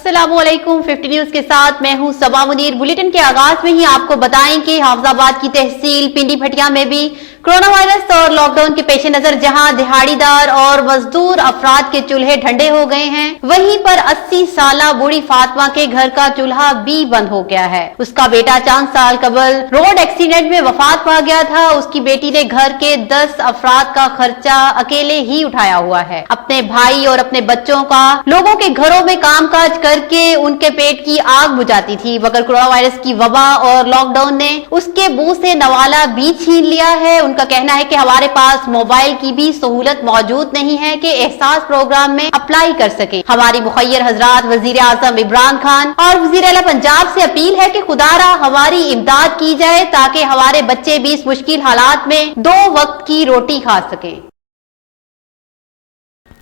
अस्सलाम वालेकुम 50 न्यूज के साथ मैं हूं सबा मुनीर। बुलेटिन के आगाज में ही आपको बताएं कि हाफिजाबाद की तहसील पिंडी भटिया में भी कोरोना वायरस और लॉकडाउन के पेश नजर जहां दिहाड़ीदार और मजदूर अफराद के चूल्हे ठंडे हो गए हैं, वहीं पर 80 साला बूढ़ी फातिमा के घर का चूल्हा भी बंद हो गया है। उसका बेटा 4 साल कबल रोड एक्सीडेंट में वफात पा गया था। उसकी बेटी ने घर के 10 अफराद का खर्चा अकेले ही उठाया हुआ है। अपने भाई और अपने बच्चों का लोगों के घरों में कामकाज करके उनके पेट की आग बुझाती थी, मगर कोरोना वायरस की वबा और लॉकडाउन ने उसके मुंह से नवाला भी छीन लिया है। उनका कहना है कि हमारे पास मोबाइल की भी सहूलत मौजूद नहीं है कि एहसास प्रोग्राम में अप्लाई कर सके। हमारी मुखैर हजरात वजीर आजम इमरान खान और वजीर आला पंजाब से अपील है कि खुदारा हमारी इमदाद की जाए ताकि हमारे बच्चे भी इस मुश्किल हालात में 2 वक्त की रोटी खा सकें।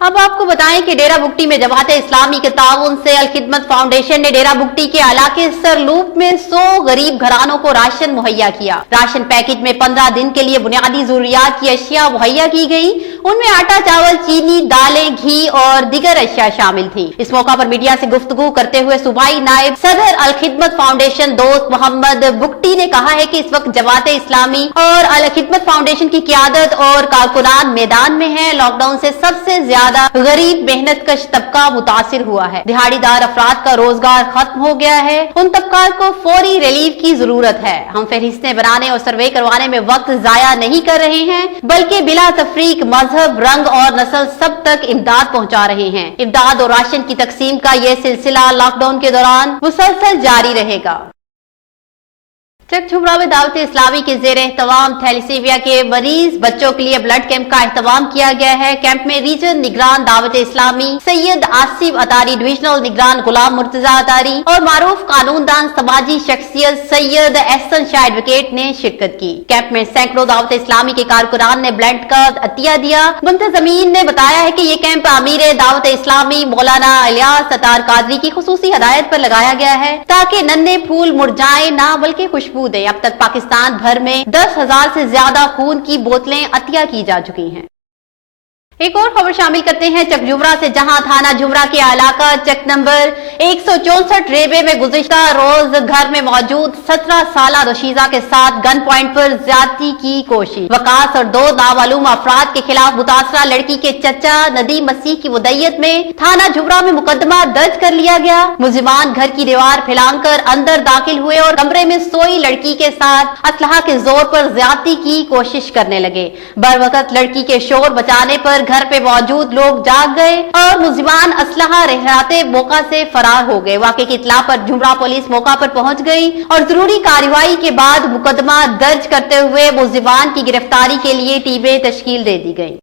अब आपको बताएं कि डेरा बुगटी में जमात इस्लामी के ताउन से अल खिदमत फाउंडेशन ने डेरा बुगटी के इलाके सरलूप में 100 गरीब घरानों को राशन मुहैया किया। राशन पैकेट में 15 दिन के लिए बुनियादी जरूरियात की अशिया मुहैया की गई। उनमें आटा, चावल, चीनी, दालें, घी और दीगर अशिया शामिल थी। इस मौका पर मीडिया से गुफ्तगू करते हुए सूबाई नायब सदर अल खिदमत फाउंडेशन दोस्त मोहम्मद बुगटी ने कहा है कि इस वक्त जमात इस्लामी और अल खिदमत फाउंडेशन की क़ियादत और कारकुनान मैदान में है। लॉकडाउन से सबसे ज्यादा गरीब मेहनत कश तबका मुतासिर हुआ है। दिहाड़ीदार अफराद का रोजगार खत्म हो गया है। उन तबकात को फौरी रिलीफ की जरूरत है। हम फहरिस्तें बनाने और सर्वे करवाने में वक्त जाया नहीं कर रहे हैं, बल्कि बिला तफरीक मजहब, रंग और नस्ल सब तक इमदाद पहुंचा रहे हैं। इमदाद और राशन की तकसीम का यह सिलसिला लॉकडाउन के दौरान मुसलसल जारी रहेगा। चकझुमरा में दावत इस्लामी के जेर एहतमाम थैलीसीमिया के मरीज बच्चों के लिए ब्लड कैंप का एहतमाम किया गया है। कैंप में रीजन निगरान दावत इस्लामी सैयद आसिफ अतारी, डिविजनल निगरान गुलाम मुर्तजा अतारी और मारूफ कानूनदान समाजी शख्सियत सैयद एहसन शाह एडवोकेट ने शिरकत की। कैंप में सैकड़ों दावत इस्लामी के कारकुनान ने ब्लड का अतिया दिया। मुंतजमीन ने बताया है कि ये कैंप आमीर दावत इस्लामी मौलाना इलियास अतार कादरी की खुसूसी हदायत पर लगाया गया है ताकि नन्हे फूल मुरझाए ना बल्कि खुशबू दे। अब तक पाकिस्तान भर में 10,000 से ज्यादा खून की बोतलें अतिया की जा चुकी हैं। एक और खबर शामिल करते हैं चकझुमरा से, जहां थाना झुमरा के इलाका चक नंबर 164 रेबे में गुज़िश्ता रोज घर में मौजूद 17 साला दोशीजा के साथ गन पॉइंट पर ज्यादती की कोशिश। वकास और 2 नामालूम अफराद के खिलाफ मुतासरा लड़की के चचा नदीम मसीह की मुद्दईयत में थाना झुमरा में मुकदमा दर्ज कर लिया गया। मुलजिमान घर की दीवार फैलाकर अंदर दाखिल हुए और कमरे में सोई लड़की के साथ असलहा के जोर पर ज्यादती की कोशिश करने लगे। बरवकत लड़की के शोर बचाने पर घर पे मौजूद लोग जाग गए और मुलजिमान असलहा रहराते मौका से फरार हो गए। वाकये की इत्तला पर झुमरा पुलिस मौका पर पहुंच गई और जरूरी कार्रवाई के बाद मुकदमा दर्ज करते हुए मुलजिमान की गिरफ्तारी के लिए टीमें तश्कील दे दी गई।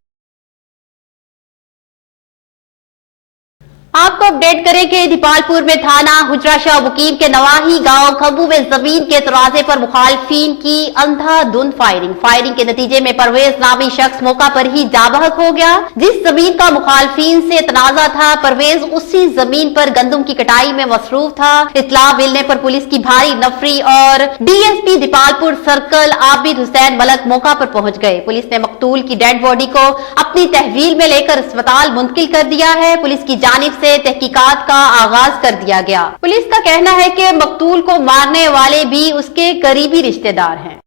आपको अपडेट करें कि दीपालपुर में थाना हुजरा शाह मुकीम के नवाही गांव खंबू में जमीन के तराजे पर मुखालफिन की अंधाधुंध फायरिंग के नतीजे में परवेज नामी शख्स मौका पर ही जाबहक हो गया। जिस जमीन का मुखालफिन से तनाजा था, परवेज उसी जमीन पर गंदम की कटाई में मसरूफ था। इत्तला मिलने पर पुलिस की भारी नफरी और डीएसपी दीपालपुर सर्कल आबिद हुसैन मलक मौका पर पहुंच गए। पुलिस ने मकतूल की डेड बॉडी को अपनी तहवील में लेकर अस्पताल मुंतकिल कर दिया है। पुलिस की जानिब से तहकीकात का आगाज कर दिया गया। पुलिस का कहना है कि मकतूल को मारने वाले भी उसके करीबी रिश्तेदार हैं।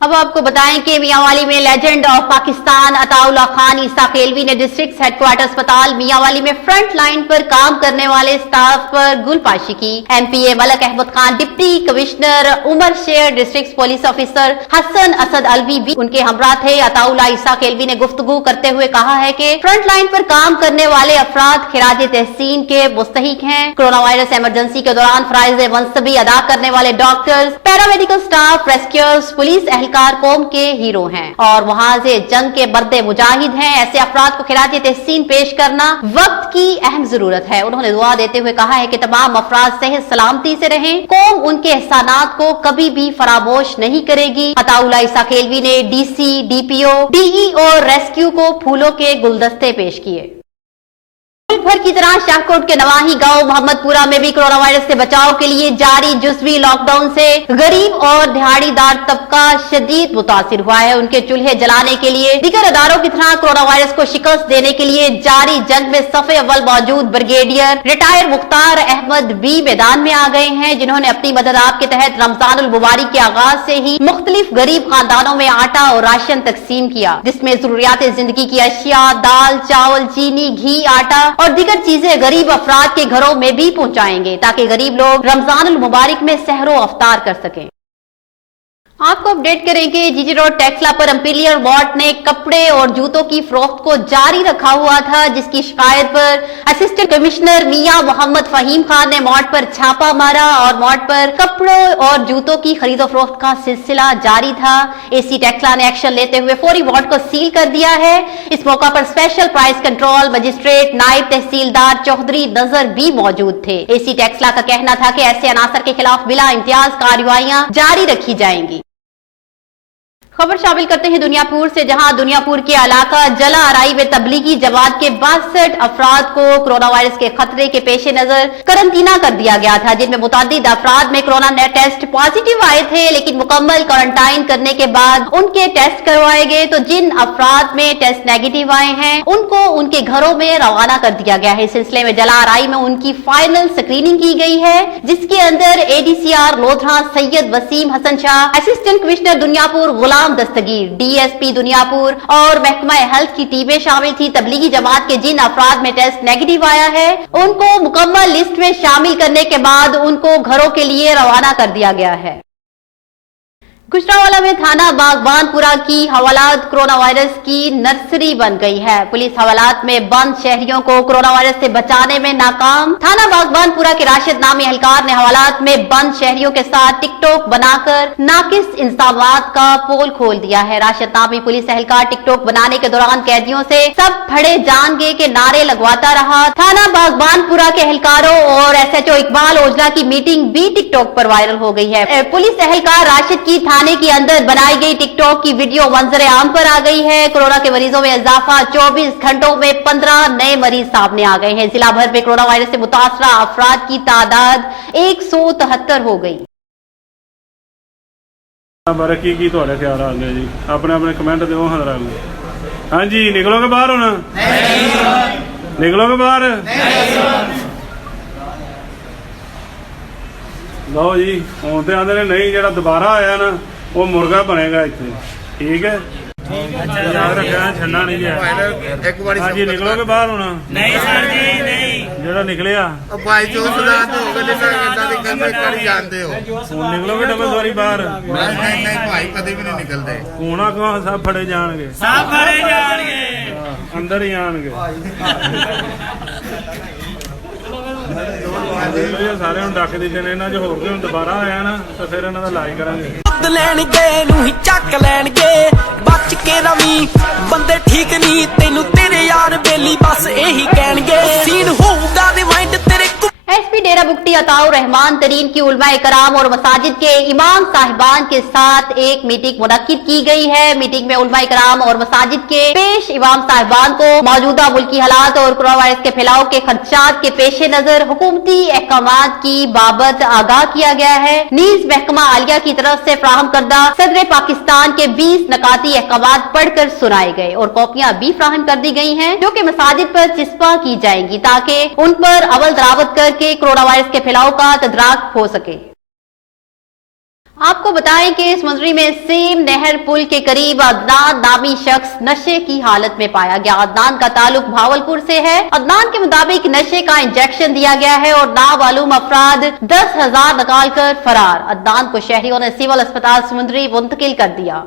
अब आपको बताएं कि मियांवाली में लेजेंड ऑफ पाकिस्तान अताउल्लाह खान ईसा खेलवी ने डिस्ट्रिक्ट हेडक्वार्टर अस्पताल मियांवाली में फ्रंट लाइन पर काम करने वाले स्टाफ पर गुलपाशी की। MPA Malik Ahmad Khan, deputy commissioner Umar Sher, district police officer Hassan Asad Alvi भी उनके हमरा थे। अताउल्लाह ईसा खेलवी ने गुफ्तगू करते हुए कहा है कि फ्रंट लाइन पर काम करने वाले अफराद खिराज तहसीन के मुस्तहिक हैं। कोरोना वायरस इमरजेंसी के दौरान फराइज मनसबी अदा करने वाले doctors, paramedical staff, rescuers, police एहलकार कौम के हीरो हैं और वहां से जंग के बर्दे मुजाहिद हैं। ऐसे अफराद को खिराज तहसीन पेश करना वक्त की अहम जरूरत है। उन्होंने दुआ देते हुए कहा है कि तमाम अफराद सेहत सलामती से रहें। कौम उनके एहसानात को कभी भी फरामोश नहीं करेगी। अताउल्लाह ईसा खेलवी ने डीसी, डीपीओ, डीई और रेस्क्यू को फूलों के गुलदस्ते पेश किए। मुल्क भर की तरह शाहकोट के नवाही गांव मोहम्मदपुरा में भी कोरोना वायरस से बचाव के लिए जारी जुज़वी लॉकडाउन से गरीब और दिहाड़ीदार तबका शदीद मुतासिर हुआ है। उनके चूल्हे जलाने के लिए दीगर अदारों की तरह कोरोना वायरस को शिकस्त देने के लिए जारी जंग में सफे अव्वल मौजूद ब्रिगेडियर रिटायर मुख्तार अहमद भी मैदान में आ गए हैं, जिन्होंने अपनी मदद आप के तहत रमजानुल मुबारक के आगाज से ही मुख्तलिफ गरीब खानदानों में आटा और राशन तकसीम किया, जिसमें जरूरियात जिंदगी की अशिया, दाल, चावल, चीनी, घी, आटा और दीगर चीजें गरीब अफराद के घरों में भी पहुंचाएंगे ताकि गरीब लोग रमजानुल मुबारक में सहरो अफ्तार कर सकें। आपको अपडेट करेंगे, जीजी रोड टेक्सला पर एम्पीरियल मार्ट ने कपड़े और जूतों की फरोख्त को जारी रखा हुआ था, जिसकी शिकायत पर असिस्टेंट कमिश्नर मियां मोहम्मद फहीम खान ने मार्ट पर छापा मारा और मार्ट पर कपड़ों और जूतों की खरीदो फरोख्त का सिलसिला जारी था। एसी टेक्सला ने एक्शन लेते हुए फौरी मार्ट को सील कर दिया है। इस मौका पर स्पेशल प्राइस कंट्रोल मजिस्ट्रेट नायब तहसीलदार चौधरी नजर भी मौजूद थे। एसी टेक्सला का कहना था कि ऐसे अनासर के खिलाफ बिला इम्तियाज कार्रवाइयां जारी रखी जाएंगी। खबर शामिल करते हैं दुनियापुर से, जहां दुनियापुर के इलाका जला अराई में तबलीगी जमात के 62 अफराद को कोरोना वायरस के खतरे के पेश नजर करंटीना कर दिया गया था, जिनमें मुतअद्दिद अफराद में कोरोना टेस्ट पॉजिटिव आए थे, लेकिन मुकम्मल क्वारंटाइन करने के बाद उनके टेस्ट करवाए गए। तो जिन अफराद में टेस्ट नेगेटिव आए हैं उनको उनके घरों में रवाना कर दिया गया है। इस सिलसिले में जला अराई में उनकी फाइनल स्क्रीनिंग की गई है, जिसके अंदर ADCR Lodhran Syed Waseem Hassan Shah, assistant commissioner Dunyapur Ghulam Dastgir, DSP Dunyapur और महकमा हेल्थ की टीमें शामिल थी। तबलीगी जमात के जिन अफराद में टेस्ट नेगेटिव आया है उनको मुकम्मल लिस्ट में शामिल करने के बाद उनको घरों के लिए रवाना कर दिया गया है। गुजरांवाला में थाना बागबानपुरा की हवालात कोरोना वायरस की नर्सरी बन गई है। पुलिस हवालात में बंद शहरियों को कोरोना वायरस से बचाने में नाकाम। थाना बागबानपुरा के राशिद नामी एहलकार ने हवालात में बंद शहरियों के साथ टिकटॉक बनाकर नाकिस इंतजामात का पोल खोल दिया है। राशिद नामी पुलिस एहलकार टिकटॉक बनाने के दौरान कैदियों से सब फड़े जाएंगे के नारे लगवाता रहा। थाना बागबानपुरा के एहलकारों और SHO इकबाल ओजला की मीटिंग भी टिकटॉक पर वायरल हो गई है। पुलिस एहलकार राशिद की थाने के अंदर बनाई गई टिकटॉक की वीडियो मंजरे आम पर आ गई है। कोरोना के मरीजों में इजाफा, 24 घंटों में 15 नए मरीज सामने आ गए हैं। जिला भर में कोरोना वायरस से मुतासरा अफराद की तादाद 173 हो गई। बारकी की थोड़े ख्याल आ गए जी, अपने अपने कमेंट दो हजरा। हाँ जी, निकलोगे बाहर होना? निकलोगे बाहर? लो जी, हूँ तो आते ने नहीं, जो दोबारा आया ना वो मुर्गा बनेगा इतने, ठीक है? याद रखना, छड़ना नहीं है। हाँ जी, निकलोगे बाहर होना? नहीं सर जी, नहीं। जो निकलिया निकलोगे डबल सवारी बाहर? नहीं भाई कदे भी नहीं निकलते। कूना कौन सब फड़े जाएंगे, सब फड़े जाएंगे, अंदर ही आएंगे सारे हम डक दी ने। इन्होंने जो होर दोबारा आया ना तो फिर इन्हों का इलाज करांगे। लैणगे नूं ही चक लैणगे, बच के रवी बंदे ठीक नहीं, तेनू तेरे यार बेली बस यही कहणगे, सीन होऊगा रिवाइंड तेरे। SP डेरा बुगटी अताउर रहमान तरीन की उलमाए कराम और मसाजिद के इमाम साहिबान के साथ एक मीटिंग मुनक्किद की गई है। मीटिंग में उलमाए कराम और मसाजिद के पेश इमाम साहिबान को मौजूदा मुल्की हालात और कोरोना वायरस के फैलाव के खदशात के पेश नजर हुकूमती अहकामात की बाबत आगाह किया गया है। नीज महकमा आलिया की तरफ से फराहम करदा सदर पाकिस्तान के 20 नकाती अहकामात पढ़कर सुनाए गए और कॉपियां भी फराहम कर दी गई हैं, जो कि मसाजिद पर चिस्पा की जाएंगी ताकि उन पर अमल दरामद करके कोरोना वायरस के फैलाव का तदराक हो सके। आपको बताएं कि इस मंजरी में सेम नहर पुल के करीब अदनान नामी शख्स नशे की हालत में पाया गया। अदनान का ताल्लुक भावलपुर से है। अदनान के मुताबिक नशे का इंजेक्शन दिया गया है और नामालूम अफराद 10,000 निकाल कर फरार। अदनान को शहरियों ने सिविल अस्पताल समुंदरी मुंतकिल कर दिया।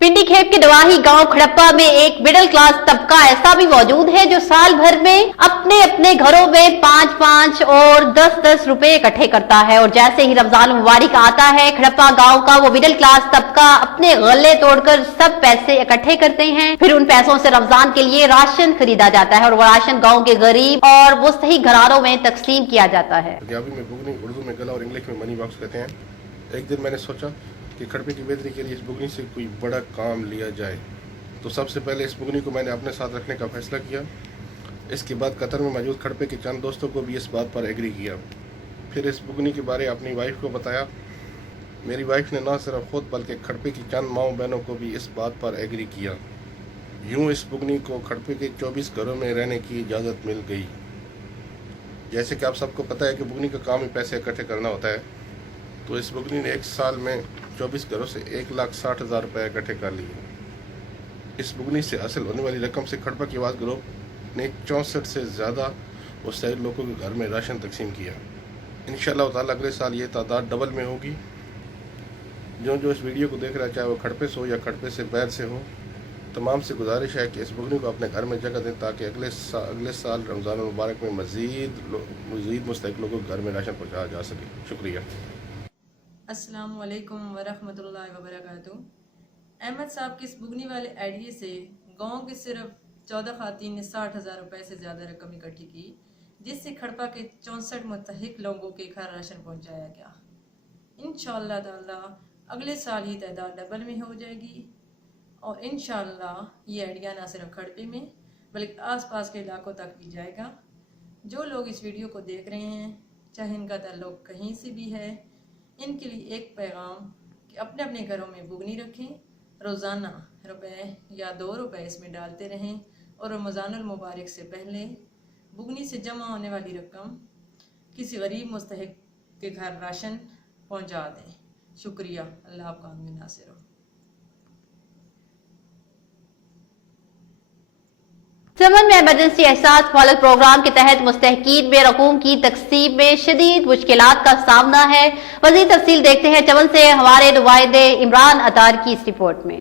पिंडी खेप के नवाही गांव खड़प्पा में एक मिडिल क्लास तबका ऐसा भी मौजूद है जो साल भर में अपने अपने घरों में 5-5 और 10-10 रुपए इकट्ठे करता है और जैसे ही रमजान मुबारक आता है खड़प्पा गांव का वो मिडिल क्लास तबका अपने गल्ले तोड़कर सब पैसे इकट्ठे करते हैं। फिर उन पैसों से रमजान के लिए राशन खरीदा जाता है और वो राशन गाँव के गरीब और मुस्तहिक घरानों में तकसीम किया जाता है। उर्दू में गला और इंग्लिश में मनी बॉक्स कहते हैं। एक दिन मैंने सोचा कि खड़पे की बेहतरी के लिए इस बुगनी से कोई बड़ा काम लिया जाए, तो सबसे पहले इस बुगनी को मैंने अपने साथ रखने का फैसला किया इसके बाद कतर में मौजूद खड़पे के चंद दोस्तों को भी इस बात पर एग्री किया। फिर इस बुगनी के बारे अपनी वाइफ को बताया। मेरी वाइफ ने न सिर्फ खुद बल्कि खड़पे की चंद माओ बहनों को भी इस बात पर एग्री किया। यूं इस बुगनी को खड़पे के 24 घरों में रहने की इजाज़त मिल गई। जैसे कि आप सबको पता है कि बुगनी का काम ही पैसे इकट्ठे करना होता है, तो इस बुगनी ने एक साल में 24 घरों से 1,60,000 रुपये इकट्ठे कर लिए। इस बुगनी से हासिल होने वाली रकम से खड़पा की आवाज़ ग्रुप ने 64 से ज़्यादा मुस्तहिक लोगों के घर में राशन तकसीम किया। इंशाअल्लाह ताला अगले साल ये तादाद डबल में होगी। जो इस वीडियो को देख रहा है, चाहे वो खड़पे से हो या खड़पे से बैर से हो, तमाम से गुजारिश है कि इस बुगनी को अपने घर में जगह दें ताकि अगले साल रमज़ान मुबारक में मज़ीद मुस्तहिक लोगों के घर में राशन पहुँचाया जा सके। शुक्रिया। अस्सलाम वालेकुम वरहमतुल्लाहि वबरकातुहू। अहमद साहब की इस बुगनी वाले आइडिया से गांव की सिर्फ 14 खातीन ने 60,000 रुपये से ज़्यादा रकम इकट्ठी की, जिससे खड़पा के 64 मुस्तहिक लोगों के घर राशन पहुंचाया गया। इंशाअल्लाह ताला अगले साल ही तादाद डबल में हो जाएगी और इंशाअल्लाह ये आइडिया ना सिर्फ खड़पे में बल्कि आसपास के इलाकों तक भी जाएगा। जो लोग इस वीडियो को देख रहे हैं, चाहे इनका ताल्लुक कहीं से भी है, इनके लिए एक पैगाम कि अपने अपने घरों में बुगनी रखें, रोज़ाना रुपए या 2 रुपए इसमें डालते रहें और रमज़ानुल मुबारक से पहले बुगनी से जमा होने वाली रकम किसी गरीब मुस्तहिक के घर राशन पहुंचा दें। शुक्रिया। अल्लाह आपका आमीन नासिर हो। चमन में इमरजेंसी एहसास फॉलो प्रोग्राम के तहत मुस्तहकीन में रकूम की तकसीम में शदीद मुश्किलात का सामना है। मज़ीद तफसील देखते हैं चमन से हमारे नुमाइंदे इमरान अतार की इस रिपोर्ट में।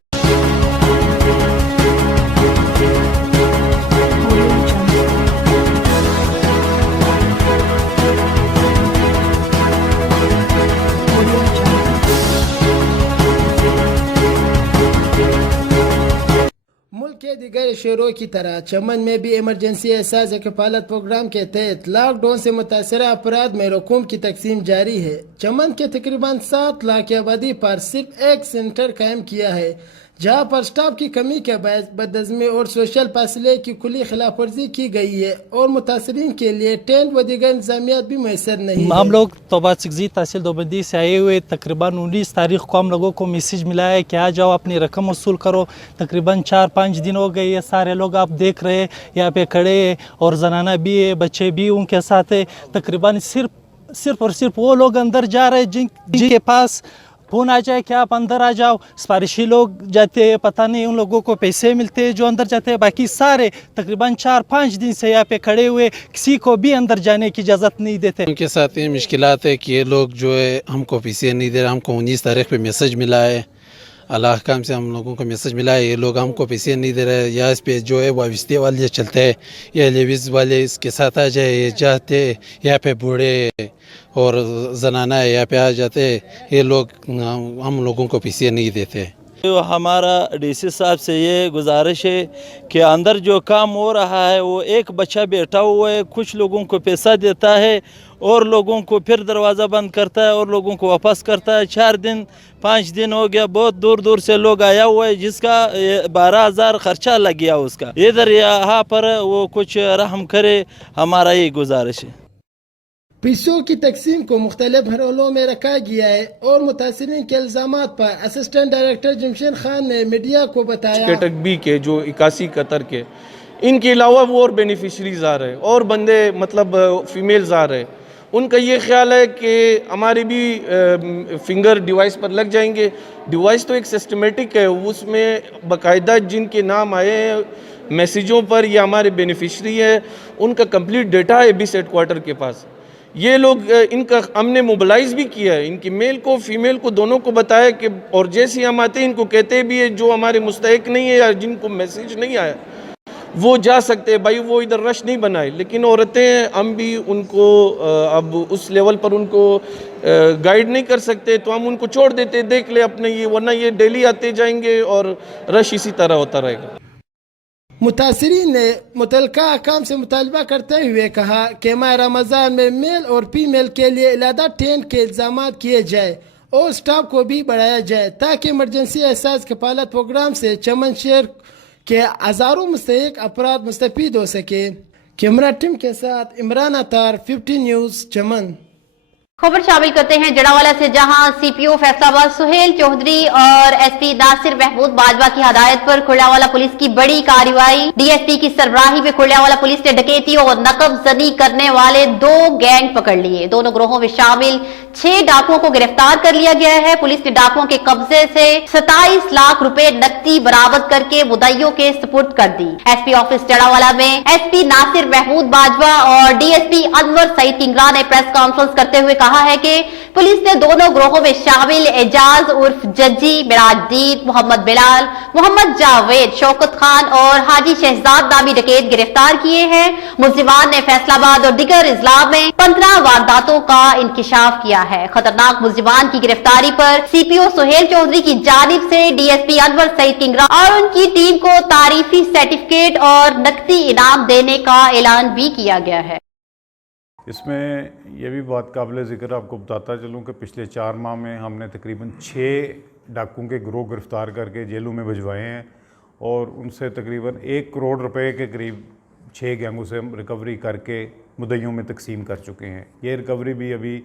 मुल्क के दिगर शहरों की तरह चमन में भी इमरजेंसी एहसास कफालत प्रोग्राम के तहत लॉकडाउन से मुतासरा अफराद में रकूम की तकसीम जारी है। चमन के तकरीबन 7 लाख की आबादी पर सिर्फ एक सेंटर कायम किया है, जहां पर स्टाफ की कमी के बायस बदअज़मी और सोशल फासले की खुली खिलाफ वर्जी की गई है और मुतासरीन के लिए टेंट व दीगर इंतजामियात भी मैसर नहीं है। हम लोग तोबा सिक्जी तहसील दोबंदी से आए हुए तकरीबन 19 तारीख को हम लोगों को मैसेज मिला है कि आ जाओ अपनी रकम वसूल करो। तकरीबन 4-5 दिन हो गए, ये सारे लोग आप देख रहे हैं यहाँ पे खड़े हैं और जनाना भी है, बच्चे भी उनके साथ है। तकरीबन सिर्फ और सिर्फ वो लोग अंदर जा रहे हैं जिनके पास फ़ोन आ जाए कि आप अंदर आ जाओ। सिफारिशी लोग जाते हैं, पता नहीं उन लोगों को पैसे मिलते हैं जो अंदर जाते हैं। बाकी सारे तकरीबन 4-5 दिन से यहाँ पे खड़े हुए, किसी को भी अंदर जाने की इजाज़त नहीं देते। उनके साथ ये मुश्किलात है कि ये लोग जो है हमको पैसे नहीं दे रहे। हमको 19 तारीख पे मैसेज मिला है, अल्लाह काम से हम लोगों को मैसेज मिला है, ये लोग हमको पैसे नहीं दे रहे। या इस पे जो है वाविस्ते वाले चलते हैं या लेविस वाले इसके साथ आ जाए, ये जाते यहाँ पे बूढ़े और जनाना यहाँ पे आ जाते, ये लोग हम लोगों को पैसे नहीं देते। तो हमारा डीसी साहब से ये गुजारिश है कि अंदर जो काम हो रहा है वो एक बच्चा बैठा हुआ है, कुछ लोगों को पैसा देता है और लोगों को फिर दरवाज़ा बंद करता है और लोगों को वापस करता है। 4-5 दिन हो गया, बहुत दूर दूर से लोग आया हुआ है जिसका 12,000 खर्चा लग गया उसका। इधर यहाँ पर वो कुछ रहम करे, हमारा ये गुजारिश है। पैसों की तकसीम को मुख्तलिफ हरोलों में रखा गया है और मुतासरीन के इल्ज़ामात पर असिस्टेंट डायरेक्टर जमशेद खान ने मीडिया को बताया कैटेगरी बी के जो 81 कतर के, इनके अलावा वो और बेनिफिशरीज आ रहे और बंदे मतलब फीमेल्स आ रहे। उनका ये ख्याल है कि हमारे भी फिंगर डिवाइस पर लग जाएंगे। डिवाइस तो एक सिस्टमेटिक है, उसमें बाकायदा जिनके नाम आए हैं मैसेजों पर या हमारे बेनिफिशरी है उनका कंप्लीट डेटा है बीस हेडक्वार्टर के पास। ये लोग इनका हमने मोबिलाइज भी किया है, इनकी मेल को फीमेल को दोनों को बताया कि और जैसे हम आते हैं इनको कहते भी है जो हमारे मुस्तहिक नहीं है या जिनको मैसेज नहीं आया वो जा सकते हैं भाई, वो इधर रश नहीं बनाए। लेकिन औरतें हम भी उनको अब उस लेवल पर उनको गाइड नहीं कर सकते, तो हम उनको छोड़ देते देख ले अपने ये, वरना ये डेली आते जाएंगे और रश इसी तरह होता रहेगा। मुतासरीन ने मुतलका अहकाम से मुतालबा करते हुए कहा कि माह रमज़ान में मेल और फीमेल के लिए अलहदा टेंट के इंतजाम किए जाए और स्टाफ को भी बढ़ाया जाए ताकि इमरजेंसी एहसास कफालत प्रोग्राम से चमन शहर के हज़ारों मुस्तहिक अफराद मुस्तफीद हो सके। कैमरा टीम के साथ इमरान अतार, 50 न्यूज़, चमन। खबर शामिल करते हैं जड़ावाला से, जहां सीपीओ फैसलाबाद सुहेल चौधरी और एसपी नासिर महमूद बाजवा की हदायत पर खुर्लियावाला पुलिस की बड़ी कार्रवाई। डीएसपी की सरबराही में खुर्लियावाला पुलिस ने डकैती और नकबजनी करने वाले 2 गैंग पकड़ लिए। दोनों ग्रोहों में शामिल 6 डाकुओं को गिरफ्तार कर लिया गया है। पुलिस ने डाकुओं के कब्जे से 27 लाख रुपए नकदी बरामद करके मुद्दइयों के सुपुर्द कर दी। एसपी ऑफिस जड़ावाला में एसपी नासिर महमूद बाजवा और डीएसपी अनवर सईद किंगरा ने प्रेस कॉन्फ्रेंस करते हुए कहा है कि पुलिस ने दोनों ग्रोहों में शामिल एजाज उर्फ जज्जी, मिराजुद्दीन, मोहम्मद बिलाल, मोहम्मद जावेद, शौकत खान और हाजी शहजाद नामी डकैत गिरफ्तार किए हैं। मुल्जिमान ने फैसलाबाद और दिगर इजला में 15 वारदातों का इंकिशाफ किया है। खतरनाक मुल्जिमान की गिरफ्तारी पर सीपीओ सुहेल चौधरी की जानिब से डीएसपी अनवर सईद किंगरा और उनकी टीम को तारीफी सर्टिफिकेट और नकदी इनाम देने का ऐलान भी किया गया है। इसमें यह भी बात काबिल ज़िक्र आपको बताता चलूँ कि पिछले 4 माह में हमने तकरीबन 6 डाकुओं के गिरोह गिरफ़्तार करके जेलों में भिजवाए हैं और उनसे तकरीबन 1 करोड़ रुपए के करीब 6 गैंगों से हम रिकवरी करके मुद्दइयों में तकसीम कर चुके हैं। ये रिकवरी भी अभी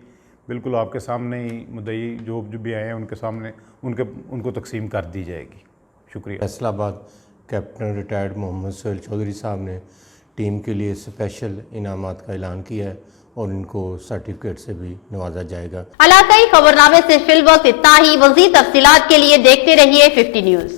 बिल्कुल आपके सामने ही मुद्दई जो भी आए हैं उनके सामने उनको तकसीम कर दी जाएगी। शुक्रिया। फैसलाबाद कैप्टन रिटायर्ड मोहम्मद सुहेल चौधरी साहब ने टीम के लिए स्पेशल इनामात का ऐलान किया है और इनको सर्टिफिकेट से भी नवाजा जाएगा। इलाकाई खबरनामे से फिल वक्त इतना ही। मज़ीद तफसीलात के लिए देखते रहिए 50 न्यूज़।